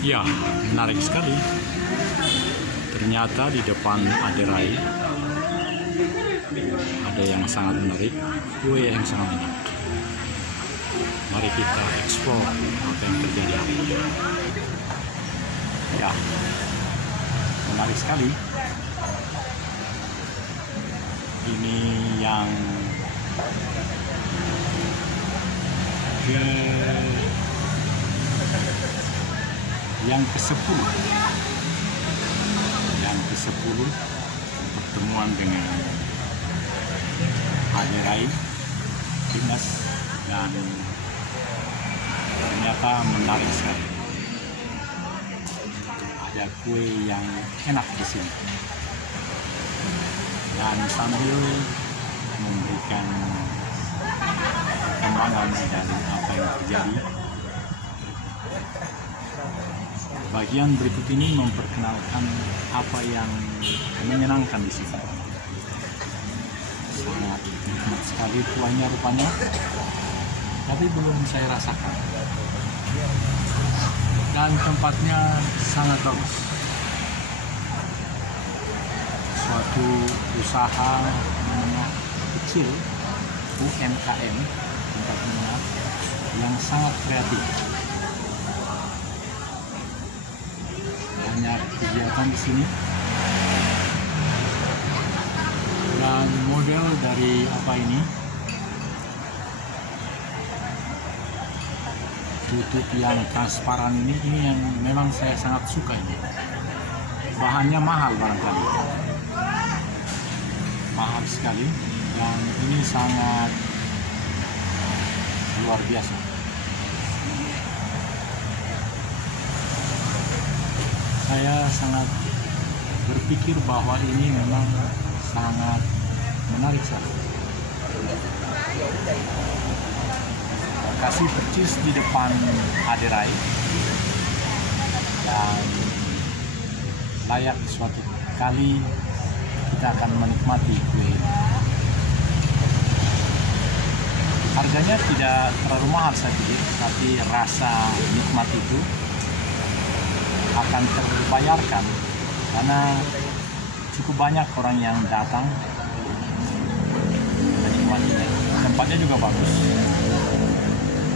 Ya, menarik sekali. Ternyata di depan Aderai ada yang sangat menarik, kue yang sangat enak. Mari kita explore apa yang terjadi hari ini. Ya, menarik sekali. Ini yang ke-10. Yang ke-10 pertemuan dengan Aderai Timnas, dan ternyata menarik sekali. Ada kue yang enak di sini, dan sambil memberikan perkembangan dari apa yang terjadi, bagian berikut ini memperkenalkan apa yang menyenangkan di sini. Sangat nikmat sekali kuahnya rupanya, tapi belum saya rasakan. Dan tempatnya sangat bagus. Suatu usaha menengah kecil, UMKM tempatnya, yang sangat kreatif. Banyak kegiatan di sini. Dan model dari apa ini? Tutup yang transparan ini yang memang saya sangat suka ini. Bahannya mahal barangkali. Mahal sekali, dan ini sangat luar biasa. Saya sangat berpikir bahwa ini memang sangat menarik sekali. Lokasi percis di depan Aderai, dan layak suatu kali kita akan menikmati kue ini. Harganya tidak terlalu mahal saya pikir, tapi rasa nikmat itu akan terbayarkan karena cukup banyak orang yang datang menikmatinya. Tempatnya juga bagus,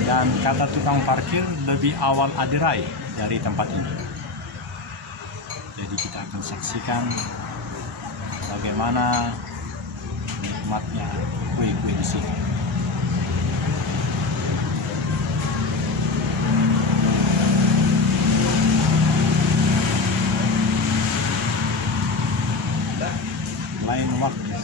dan kata tukang parkir lebih awal Aderai dari tempat ini. Jadi kita akan saksikan bagaimana nikmatnya kue-kue di sini. Lain waktu.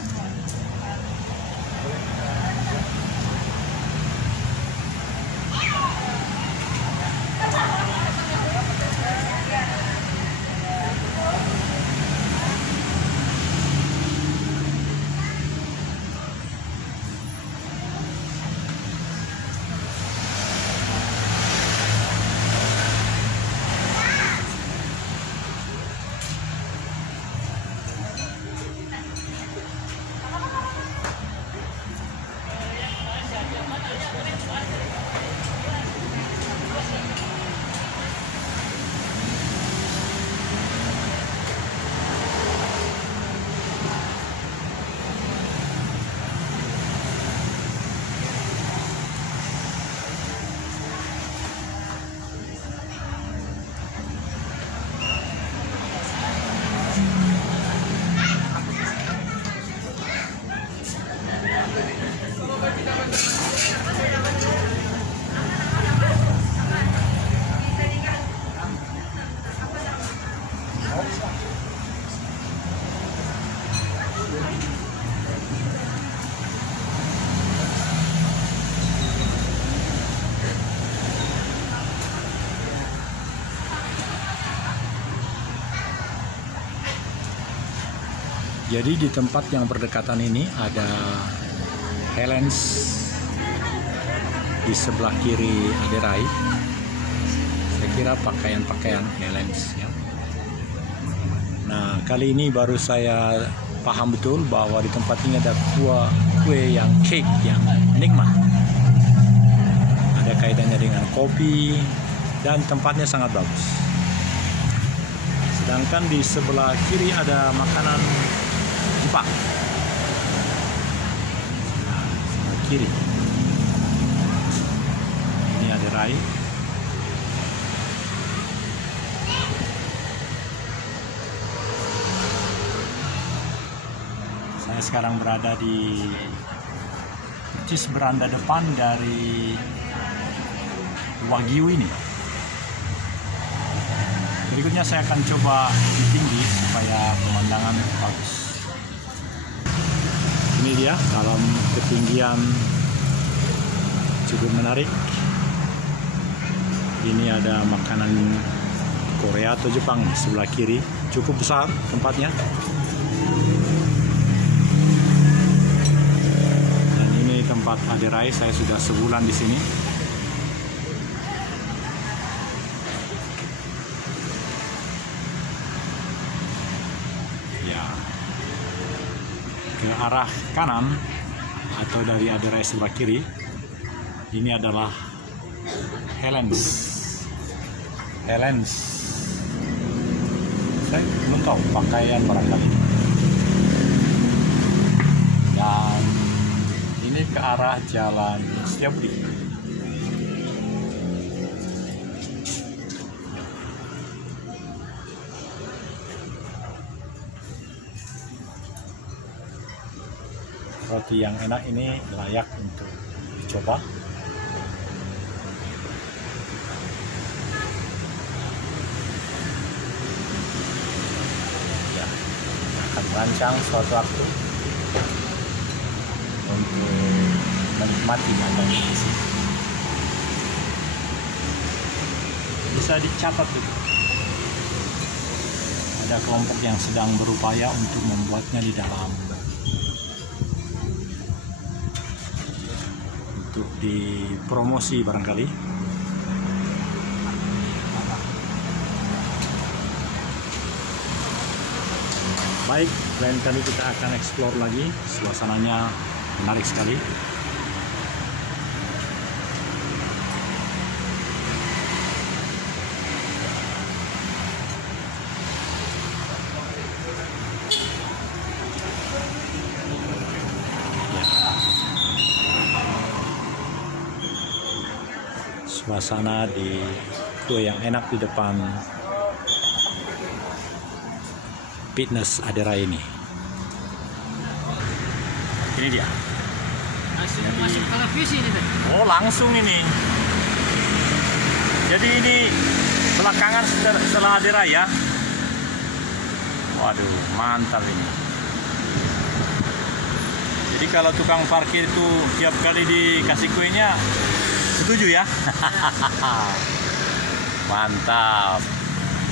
Jadi di tempat yang berdekatan ini ada Helens, di sebelah kiri Aderai. Saya kira pakaian-pakaian Helens ya. Nah, kali ini baru saya paham betul bahwa di tempat ini ada kue yang cake yang nikmat. Ada kaitannya dengan kopi, dan tempatnya sangat bagus. Sedangkan di sebelah kiri ada makanan Jepang. Nah, sebelah kiri. Ini ada rai. Saya sekarang berada di persis beranda depan dari Wagyu ini. Berikutnya saya akan coba di tinggi supaya pemandangan bagus. Ini dia dalam ketinggian cukup menarik. Ini ada makanan Korea atau Jepang di sebelah kiri, cukup besar tempatnya. Dan ini tempat Aderai, saya sudah sebulan di sini. Ke arah kanan atau dari Aderai sebelah kiri ini adalah Helens. Saya belum tahu pakaian barangkali. Dan ini ke arah Jalan Setiabudi. Roti yang enak ini layak untuk dicoba. Ya, akan merancang suatu waktu untuk menikmati makan di sini. Bisa dicatat juga. Ada kelompok yang sedang berupaya untuk membuatnya di dalam. Untuk dipromosi barangkali. Baik, lain kali kita akan explore lagi. Suasananya menarik sekali. Suasana di kue yang enak di depan Fitness Aderai ini. Ini dia. Masuk televisi ini tadi. Oh, langsung ini. Jadi ini belakangan setelah Aderai ya. Waduh, mantap ini. Jadi kalau tukang parkir itu tiap kali dikasih kuenya setuju ya? Mantap.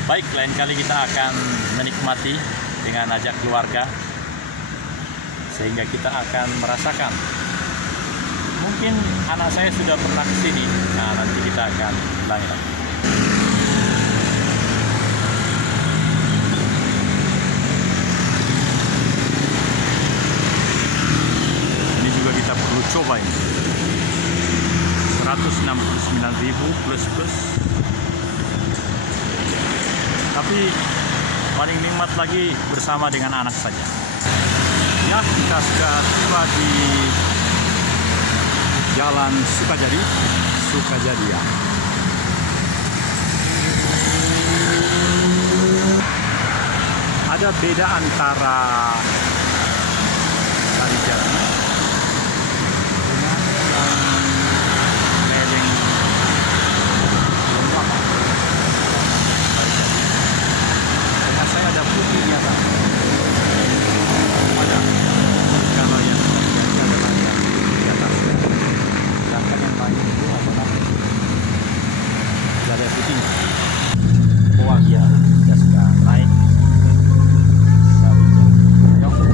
Baik, lain kali kita akan menikmati dengan ajak keluarga, sehingga kita akan merasakan. Mungkin anak saya sudah pernah ke sini. Nah, nanti kita akan ulangi lagi. Ini juga kita perlu coba ini. 169.000 plus. Tapi paling nikmat lagi bersama dengan anak saja. Ya, kita sudah tiba di Jalan Sukajadi ya. Ada beda antara Sarijadi ada putih di atas. Ada. Kalau yang terjadi adalah yang di atas. Sedangkan yang lain itu adalah tidak ada putihnya. Wah, ya, kita sudah naik. Ayo.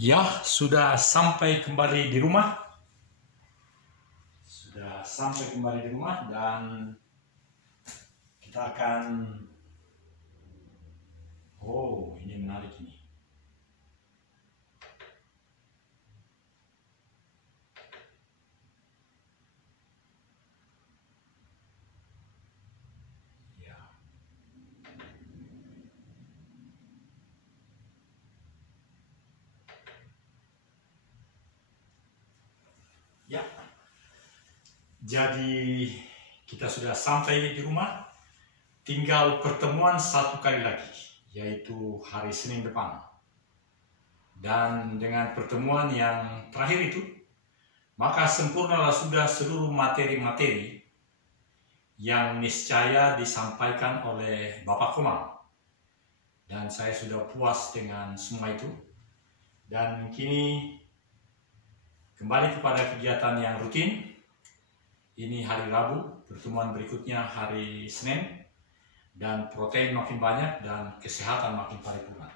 Ya, sudah sampai kembali di rumah. Dan kita akan ini menarik ini. Ya, jadi kita sudah sampai di rumah, tinggal pertemuan satu kali lagi, yaitu hari Senin depan. Dan dengan pertemuan yang terakhir itu, maka sempurnalah sudah seluruh materi-materi yang niscaya disampaikan oleh Bapak Komang. Dan saya sudah puas dengan semua itu. Dan kini kembali kepada kegiatan yang rutin. Ini hari Rabu, pertemuan berikutnya hari Senin, dan protein makin banyak dan kesehatan makin paripurna.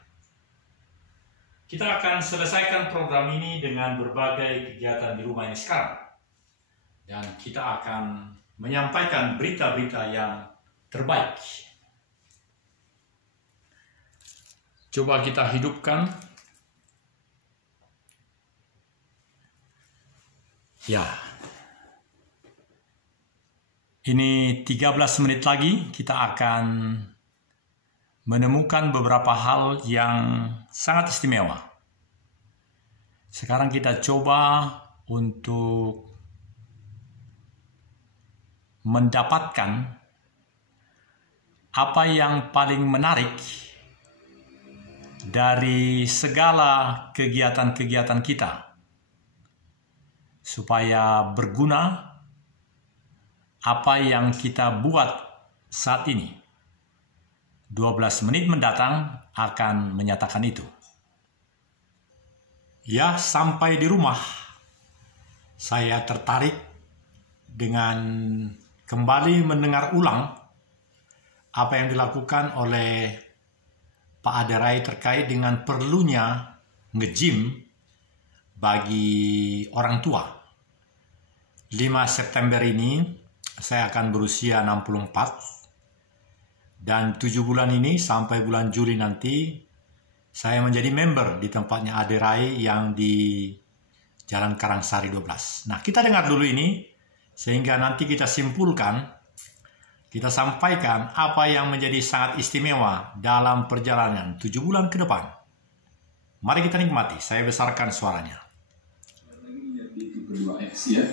Kita akan selesaikan program ini dengan berbagai kegiatan di rumah ini sekarang. Dan kita akan menyampaikan berita-berita yang terbaik. Coba kita hidupkan. Ya, ini 13 menit lagi kita akan menemukan beberapa hal yang sangat istimewa. Sekarang kita coba untuk mendapatkan apa yang paling menarik dari segala kegiatan-kegiatan kita, supaya berguna apa yang kita buat saat ini. 12 menit mendatang akan menyatakan itu. Ya, sampai di rumah saya tertarik dengan kembali mendengar ulang apa yang dilakukan oleh Pak Aderai terkait dengan perlunya nge-gym bagi orang tua. 5 September ini saya akan berusia 64, dan 7 bulan ini sampai bulan Juli nanti saya menjadi member di tempatnya Aderai yang di Jalan Karangsari 12. Nah, kita dengar dulu ini sehingga nanti kita simpulkan, kita sampaikan apa yang menjadi sangat istimewa dalam perjalanan 7 bulan ke depan. Mari kita nikmati, saya besarkan suaranya. Ya.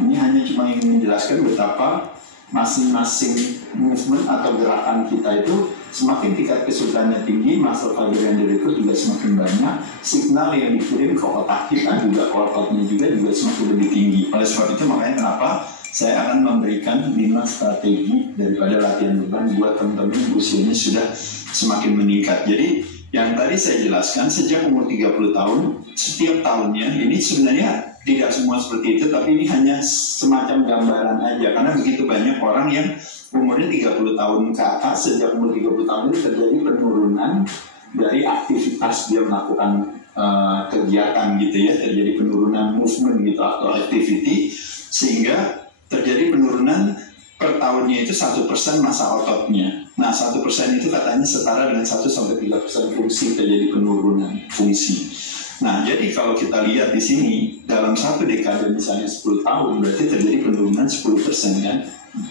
Ini hanya cuma ingin menjelaskan betapa masing-masing movement atau gerakan kita itu semakin tingkat kesulitannya tinggi, muscle fiber yang direkrut juga semakin banyak, signal yang dikirim ke otak kita juga, ototnya juga semakin lebih tinggi. Oleh sebab itu makanya kenapa saya akan memberikan 5 strategi daripada latihan beban buat teman-teman usianya sudah semakin meningkat. Jadi yang tadi saya jelaskan sejak umur 30 tahun, setiap tahunnya ini sebenarnya tidak semua seperti itu, tapi ini hanya semacam gambaran aja. Karena begitu banyak orang yang umurnya 30 tahun ke atas, sejak umur 30 tahun itu terjadi penurunan dari aktivitas dia melakukan kegiatan gitu ya, terjadi penurunan movement gitu atau activity, sehingga terjadi penurunan per tahunnya itu 1% massa ototnya. Nah, 1% itu katanya setara dengan 1-3% fungsi, terjadi penurunan fungsi. Nah, jadi kalau kita lihat di sini, dalam satu dekade misalnya 10 tahun, berarti terjadi penurunan 10% kan?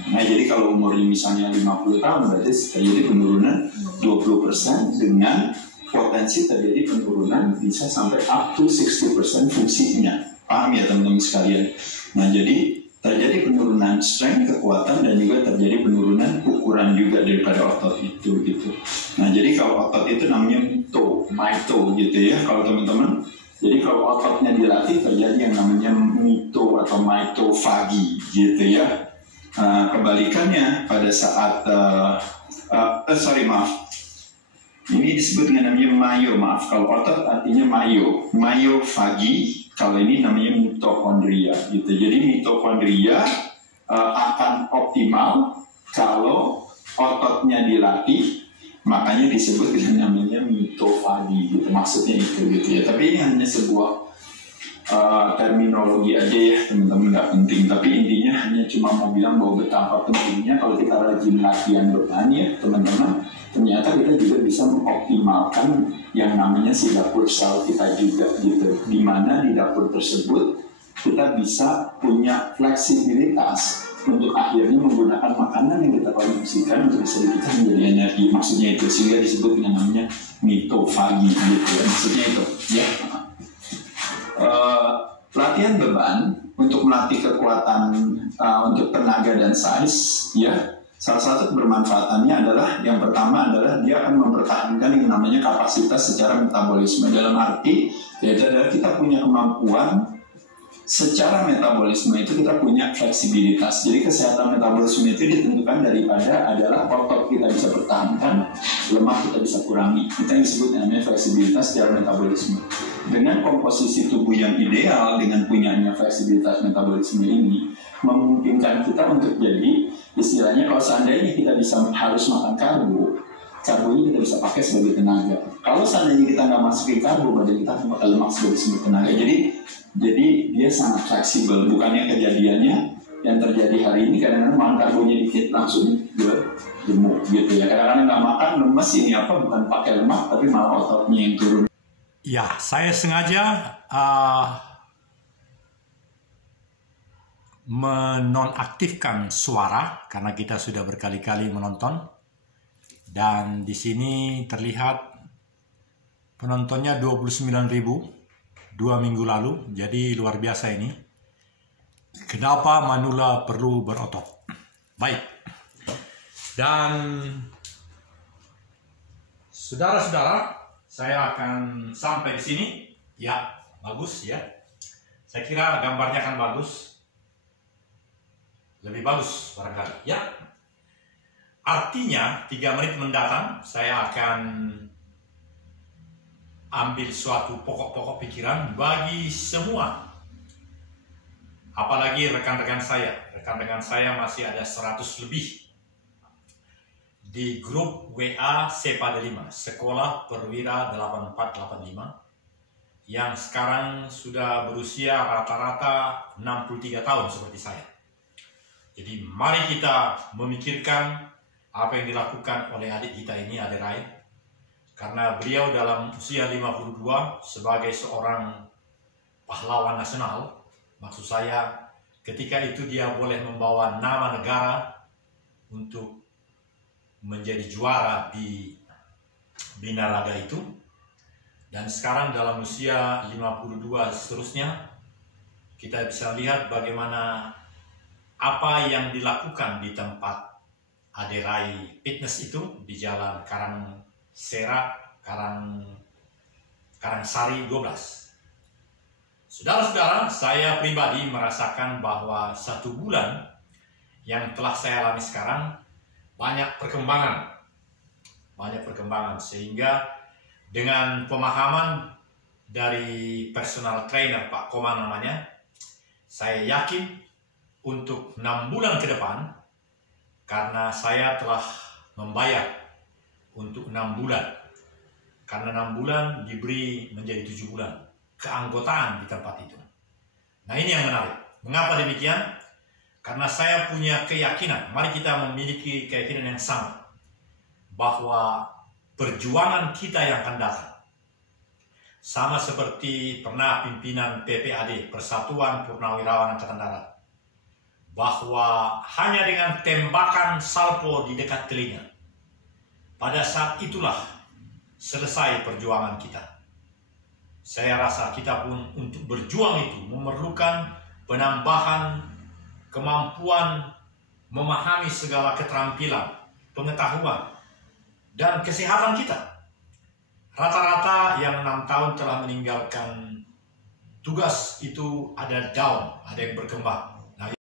Nah, jadi kalau umurnya misalnya 50 tahun, berarti terjadi penurunan 20% dengan potensi terjadi penurunan bisa sampai up to 60% fungsinya. Paham ya teman-teman sekalian? Nah, jadi terjadi penurunan strength, kekuatan, dan juga terjadi penurunan ukuran juga daripada otot itu gitu. Nah, jadi kalau otot itu namanya mito gitu ya kalau teman-teman. Jadi kalau ototnya dilatih terjadi yang namanya mito atau mitofagi gitu ya. Kebalikannya pada saat ini disebut dengan namanya mayo, kalau otot artinya myofagi, kalau ini namanya mitokondria gitu. Jadi mitokondria akan optimal kalau ototnya dilatih Makanya disebut dengan namanya mitofagi gitu, maksudnya itu gitu ya. Tapi ini hanya sebuah terminologi aja ya teman-teman, nggak penting. Tapi intinya hanya cuma mau bilang bahwa betapa pentingnya kalau kita rajin latihan beban ya teman-teman, ternyata kita juga bisa mengoptimalkan yang namanya si dapur sel kita juga gitu. Dimana di dapur tersebut kita bisa punya fleksibilitas untuk akhirnya menggunakan makanan yang kita konsumsikan untuk bisa kita menjadi energi. Maksudnya itu, sehingga disebut dengan namanya mitofagi gitu ya. Maksudnya itu ya. Latihan beban untuk melatih kekuatan untuk tenaga dan size ya, salah satu kebermanfaatannya adalah yang pertama adalah dia akan mempertahankan yang namanya kapasitas secara metabolisme, dalam arti yaitu adalah kita punya kemampuan secara metabolisme itu kita punya fleksibilitas. Jadi kesehatan metabolisme itu ditentukan daripada adalah otot kita bisa pertahankan, lemak kita bisa kurangi. Kita yang disebut namanya fleksibilitas secara metabolisme. Dengan komposisi tubuh yang ideal, dengan punyanya fleksibilitas metabolisme ini, memungkinkan kita untuk jadi istilahnya kalau seandainya kita bisa harus makan karbonya kita bisa pakai sebagai tenaga. Kalau seandainya kita nggak masukin karbo, badan kita akan pakai lemak sebagai sumber tenaga. Jadi dia sangat fleksibel. Bukannya kejadiannya yang terjadi hari ini kadang-kadang makan karbonya dikit langsung gemuk gitu ya. Kadang-kadang nggak makan lemes, ini apa, bukan pakai lemak tapi malah ototnya yang turun. Ya, saya sengaja menonaktifkan suara karena kita sudah berkali-kali menonton. Dan di sini terlihat penontonnya 29.000 2 minggu lalu, jadi luar biasa ini. Kenapa manula perlu berotot? Baik. Dan saudara-saudara, saya akan sampai di sini. Ya, bagus ya. Saya kira gambarnya akan bagus. Lebih bagus barangkali. Ya. Artinya 3 menit mendatang saya akan ambil suatu pokok-pokok pikiran bagi semua. Apalagi rekan-rekan saya. Rekan-rekan saya masih ada 100 lebih. Di grup WA Sepada 5, Sekolah Perwira 8485, yang sekarang sudah berusia rata-rata 63 tahun seperti saya. Jadi mari kita memikirkan apa yang dilakukan oleh adik kita ini, Adik Rai. Karena beliau dalam usia 52 sebagai seorang pahlawan nasional, maksud saya ketika itu dia boleh membawa nama negara untuk menjadi juara di binaraga itu. Dan sekarang dalam usia 52 seterusnya, kita bisa lihat bagaimana apa yang dilakukan di tempat Aderai Fitness itu di Jalan Karangsari 12. Saudara-saudara, saya pribadi merasakan bahwa 1 bulan yang telah saya alami sekarang banyak perkembangan, sehingga dengan pemahaman dari personal trainer Pak Koma namanya, saya yakin untuk 6 bulan ke depan, karena saya telah membayar untuk 6 bulan, karena 6 bulan diberi menjadi 7 bulan keanggotaan di tempat itu. Nah, ini yang menarik. Mengapa demikian? Karena saya punya keyakinan, mari kita memiliki keyakinan yang sama, bahwa perjuangan kita yang akan datang, sama seperti pernah pimpinan PPAD, Persatuan Purnawirawan Angkatan Darat, bahwa hanya dengan tembakan salpo di dekat telinga, pada saat itulah selesai perjuangan kita. Saya rasa kita pun untuk berjuang itu memerlukan penambahan kemampuan memahami segala keterampilan, pengetahuan, dan kesehatan kita. Rata-rata yang 6 tahun telah meninggalkan tugas itu ada down, ada yang berkembang.